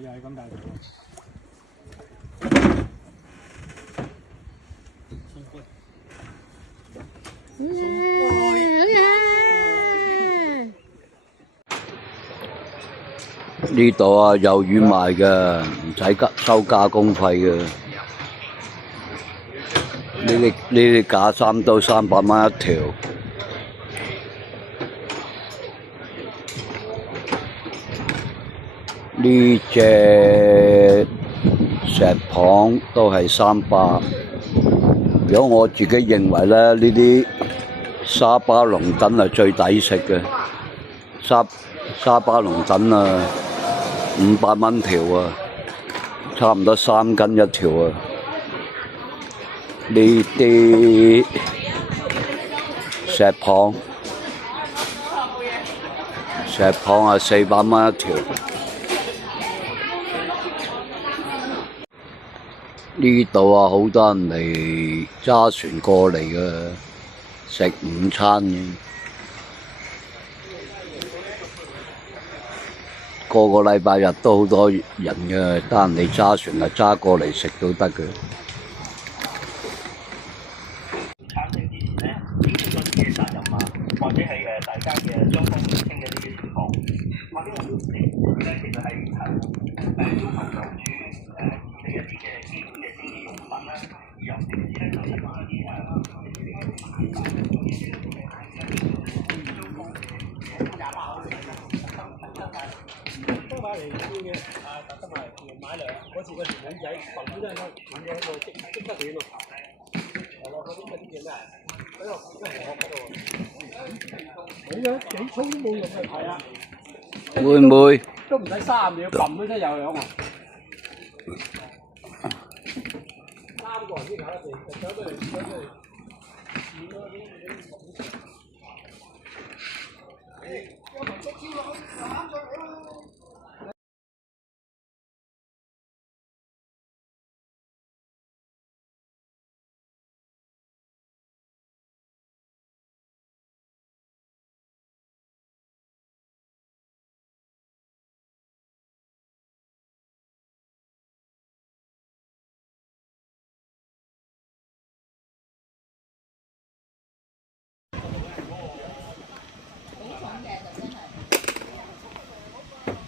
又係咁大條喎。呢度啊有魚賣㗎，唔使收加工費嘅。呢啲假衫都300蚊一條。呢隻石蚌都係300。如果我自己認為咧，呢啲沙巴龍躉係最抵食嘅。沙巴龍躉啊，500蚊條啊，差唔多3斤一條啊。呢啲石蚌啊，400蚊一條。呢度啊，好多人嚟揸船過嚟嘅，食午餐嘅。個個禮拜日都好多人嘅，得閒嚟揸船啊，揸過嚟食都得嘅。產生之前咧，應該自己責任啊，或者係大家嘅雙方釐清嘅呢啲情況。或者我哋咧，其實係要求樓主處理一啲嘅基本嘅清潔用品啦，而尤其是咧就係話一啲都買嚟要嘅，特登買嚟嗰次個條碗仔，頭先都係買咗個即刻短喎。係咯，嗰啲叫咩？喺度喺河嗰度。冇啊，幾粗都冇用嘅。係啊。會唔會？都唔使3秒，撳嗰聲有響啊！3個人先搞得掂，上到嚟。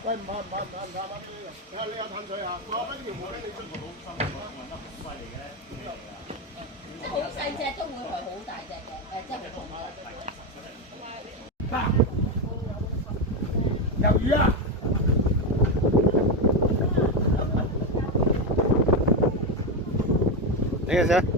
喂，唔怕，你有淡水啊？我跟條毛咧，你出頭好深，揾得好犀利嘅。即係好細隻都會係好大隻嘅，即係魷魚啊！你嘅先。